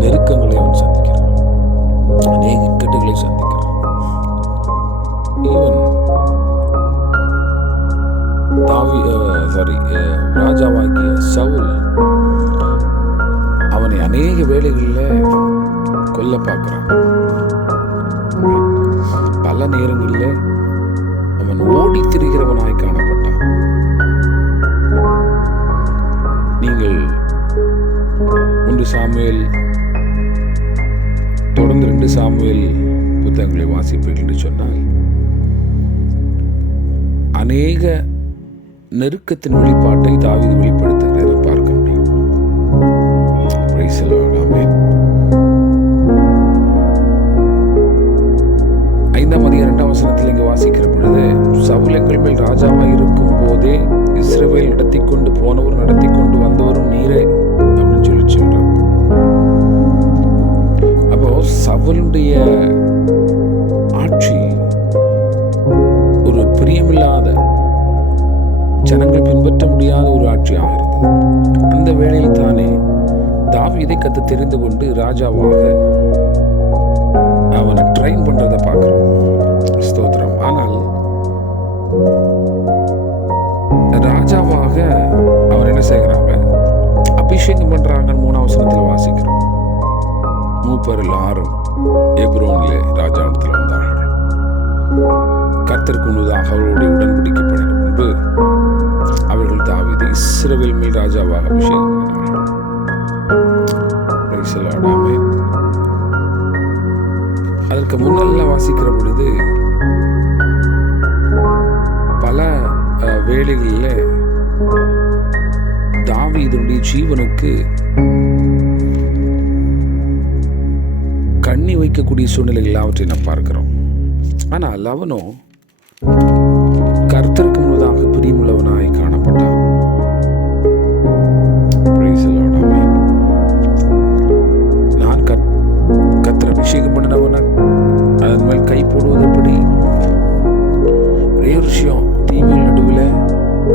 நெருக்கங்களை அவன் சந்திக்கிறான், அநேக இக்கட்டுகளை சந்திக்கிறான். ஈவன் ராஜாவாகிய சவுல் அவனை அநேக வேளைகளில் கொல்ல பார்க்கிறான். பல நேரங்களில் அவன் ஓடி திரிகிறவனாய் காணப்பட்டான். நீங்கள் 1 சாமுவேல் தொடர்ந்து 2 சாமுவேல் புத்தகங்களை வாசிப்பீர்கள் என்று சொன்னால் அநேக நெருக்கத்தின் வெளிப்பாட்டை தாவீது வெளிப்படுத்துகிறதை பார்க்க முடியும். Praise the Lord. ஆமென். 5ஆம் அதிகாரம் 2ஆம் வசனத்தில் இங்கு வாசிக்கிற பொழுது, சவுல் எங்கள் மேல் ராஜாவாக இருக்கும் போதே இஸ்ரவேல் நடத்தி கொண்டு போனவரும் நடத்தி கொண்டு வந்தவரும் நீரே அப்படின்னு சொல்லி சொல்றான். அப்போ சவுலுடைய ஆட்சி ஒரு பிரியமில்லாத, ஜனங்கள் பின்பற்ற முடியாத ஒரு ஆட்சியாக இருந்தது. அந்த வேளையில் தானே தாவீதை கத்து தெரிந்து கொண்டு ராஜாவாக அவனை ட்ரெயின் பண்றதை பார்க்கிறோம். ஸ்தோத்திரம். ஆனால் ராஜாவாக அவர் என்ன செய்கிறாங்க, அபிஷேகம் பண்றாங்க. 3ஆம் வசனத்தில் வாசிக்கிறோம், மூப்பர் எல்லாரும் எப்ரோனிலே ராஜாவிடத்தில் வந்தார்கள். கர்த்தருக்கு முன்னதாக அவர்களுடைய உடன்படிக்கை பண்ணின முன்பு அவர்கள் தாவீதை இஸ்ரவேல் மேல் ராஜாவாக அபிஷேகம் பண்ணினார்கள். Praise the Lord. ஆமென். அதற்கு முன்னெல்லாம் வாசிக்கிற பொழுது பல வேளைகளில் தாவீதுடைய ஜீவனுக்கு கண்ணி வைக்கக்கூடிய சூழ்நிலைகள் எல்லாவற்றையும் நாம் பார்க்கிறோம். ஆனால் அவனோ கர்த்தருக்கு முன்னதாக பிரியமுள்ளவனாய் காணப்பட்டான். நான் கர்த்தர் அபிஷேகம் பண்ணினவன அதன் மேல் கை போடுவது எப்படி? ஒரே விஷயம், தீமையின் நடுவில்,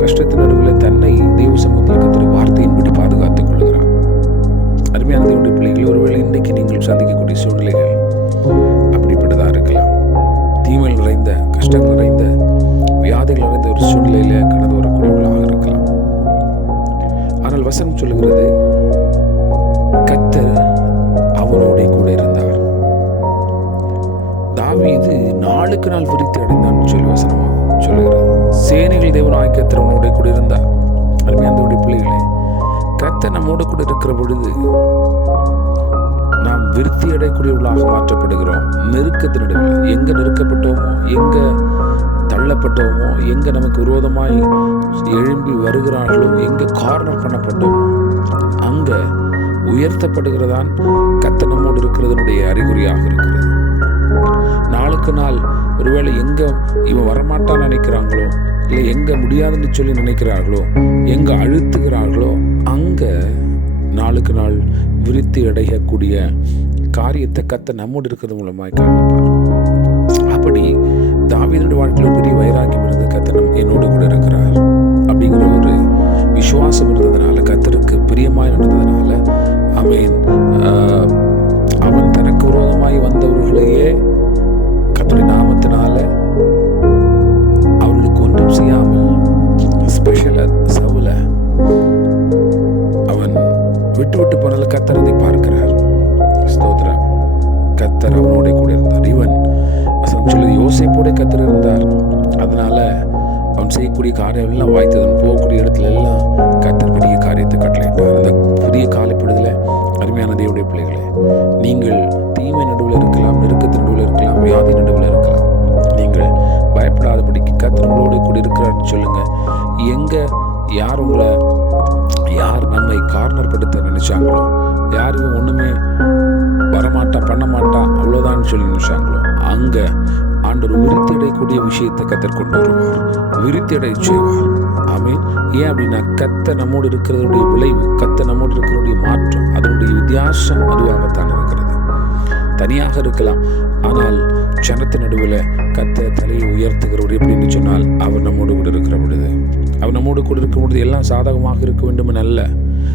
கஷ்டத்தின் நடுவில் தன்னை தெய்வ சமூகத்தில் கர்த்தருடைய வார்த்தையின்படி பாதுகாத்துக் கொள்கிறான். அருமையான தேவனுடைய பிள்ளைகள், ஒருவேளை இன்றைக்கு நீங்கள் சந்திக்கக்கூடிய சூழ்நிலைகள் அப்படிப்பட்டதாக இருக்கலாம். தீமைகள் நிறைந்த, கஷ்டங்கள் நிறைந்த, வியாதிகள் நிறைந்த ஒரு சூழ்நிலையில கடந்து வரக்கூடியவர்களாக இருக்கலாம். ஆனால் வசனம் சொல்லுகிறது, கர்த்தர் அவனோட கூட இருந்தார். தாவீது நாளுக்கு நாள் விருத்தி அடைந்தான் சொல்லி வசனமா சொல்லுகிறது. சேனைகள் தேவனாய் கர்த்தர் அவனோட கூட இருந்தார். அருமையான பிள்ளைகளே, கர்த்தர் நம்மோட கூட இருக்கிற பொழுது நாம் விருத்தி அடையக்கூடியவர்களாக மாற்றப்படுகிறோம். நெருக்கத்தின் நடுவில் எங்க நெருக்கப்பட்டோமோ, எங்க தள்ளப்பட்டோமோ, எங்க நமக்கு விரோதமாய் எழும்பி வருகிறார்களோ, எங்க கார்னர் பண்ணப்பட்டோமோ, அங்க உயர்த்தப்படுகிறதான் கர்த்தர் நம்மோடு இருக்கிறதனுடைய அறிகுறியாக இருக்கிறது. நாளுக்கு நாள் ஒருவேளை எங்க இவன் வரமாட்டான்னு நினைக்கிறாங்களோ, இல்லை எங்க முடியாதுன்னு சொல்லி நினைக்கிறார்களோ, எங்க அழுத்துகிறார்களோ, அங்க நாளுக்கு நாள் விருத்தி அடையக்கூடிய காரியத்தை கர்த்தர் நம்மோடு இருக்கிறது மூலமாய் காண்பிப்பார். அப்படி தாவீதுடைய வாழ்க்கையில் பெரிய வைராக்கியம் இருந்தது. கர்த்தர் என்னோடு கூட இருக்கிறார் அப்படிங்கிற ஒரு விசுவாசம் இருந்ததுனால, கர்த்தருக்கு பிரியமாய் நடந்ததுனால, அவன் தனக்கு விரோதமாய் வந்தவர்களையே கர்த்தருடைய நாமத்தினால அவர்களுக்கு ஒன்றும் செய்யாமல் ஸ்பெஷலா சவுல அவன் விட்டு போனால கர்த்தர் அதை பார்க்கிறார். ஸ்தோத்திரம். கர்த்தர் அவனோட கூட இருந்தார். இவன் சொல்லுது, யோசேப்போட கர்த்தர் இருந்தார். அதனால அவன் செய்யக்கூடிய காரியம் எல்லாம் வாய்த்ததன், போகக்கூடிய இடத்துல எல்லாம் கர்த்தர் பெரிய காரியத்தை கட்டளையிட்டார். அந்த புதிய காலப்பொழுதுல அருமையான தேவனுடைய பிள்ளைகளே, நீங்கள் தீமை நடுவில் இருக்கலாம், நெருக்கத்தின் நடுவில் இருக்கலாம், வியாதி நடுவில் இருக்கலாம். நீங்கள் பயப்படாதபடிக்கு கர்த்தர் உங்களோட கூட இருக்கிறான்னு சொல்லுங்க. எங்க யார் உங்களை யார் நம்மை கார்னர் படுத்த நினைச்சாங்களோ, யாரும் ஒண்ணுமே வரமாட்டா பண்ண மாட்டா அவ்வளவுதான் சொல்லி நினைச்சாங்களோ, அங்க ஆண்டவர் விருத்தி அடையக்கூடிய விஷயத்தை கர்த்தர் கொண்டு வருவார், விருத்தி அடைய செய்வார். ஆமென். ஏன் அப்படின்னா, கர்த்தர் நம்மோடு இருக்கிறதுடைய விளைவு, கர்த்தர் நம்மோடு இருக்கிறதுடைய மாற்றம், அதனுடைய வித்தியாசம் அதுவாகத்தான் இருக்கிறது. தனியாக இருக்கலாம், ஆனால் ஜனத்தின் நடுவில் கர்த்தர் தலையை உயர்த்துகிறவர் எப்படின்னு சொன்னால், அவர் நம்மோடு கூட இருக்கிற பொழுது, அவர் நம்மோடு கூட இருக்கும் பொழுது எல்லாம் சாதகமாக இருக்க வேண்டும் அல்ல.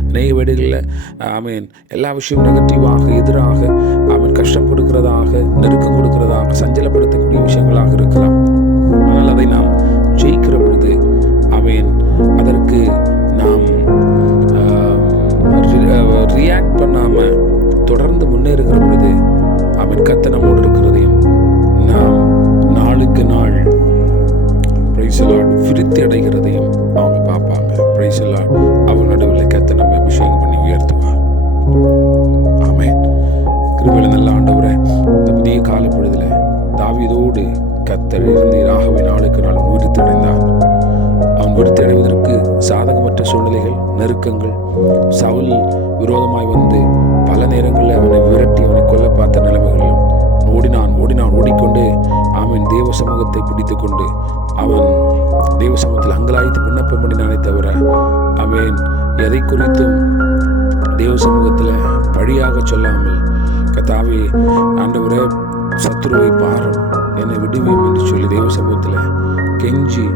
அநேக வீடுகளில் ஆமீன் எல்லா விஷயமும் நெகட்டிவாக, எதிராக, ஆமீன் கஷ்டம் கொடுக்கிறதாக, நெருக்கம் கொடுக்கிறதாக, சஞ்சலப்படுத்தக்கூடிய விஷயங்களாக இருக்கலாம். ஆனால் அதை நாம் ஜெயிக்கிற பொழுது ஆமீன் அதற்கு நாம் ரியாக்ட் பண்ணாமல் தொடர்ந்து முன்னேறுகிற பொழுது ஆமீன் கர்த்தர் நம்மோடு இருக்கிறதையும் நாம் நாளுக்கு நாள் பிரைஸ் தி லார்ட் விருத்தி அடைகிறதையும் அவங்க பார்ப்பாங்க. Price the Lord. அவர் நடுவில் கர்த்தர் நம்மை அபிஷேகம் பண்ணி உயர்த்துவார். ஆமென். கிருபையுள்ள நல்ல ஆண்டவரே, இந்த புதிய கால பொழுதில் தாவீதோடு கர்த்தர் இருந்து ராகவே நாளுக்கு நாள் விருத்தி அடைந்தார். அவன் விருத்தி அடைவதற்கு சாதகமற்ற சூழ்நிலைகள், நெருக்கங்கள், சவுல் விரோதமாய் வந்து பல நேரங்களில் அவனை விரட்டி அவனை கொல்ல பார்த்த நிலைமைகளிலும் ஓடிக்கொண்டு ஆமீன் தேவ சமூகத்தை பிடித்து கொண்டு அவன் தேவ சமூகத்தில் அங்கலாய்த்து விண்ணப்பம் பண்ணினானே தவிர அவன் எதை குறித்தும் தேவ சமூகத்தில் பழியாக சொல்லாமல், கர்த்தாவே ஆண்டவரே சத்துருவை பாரும், என்னை விடுவேன் என்று சொல்லி தேவ சமூகத்தில் கெஞ்சி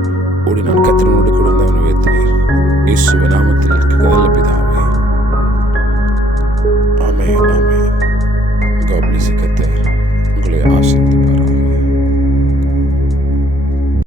ஓடினான். கர்த்தரோடு கூட அவனை உயர்த்தினீர். இயேசுவின் நாமத்தில் நல்ல பிதாவே.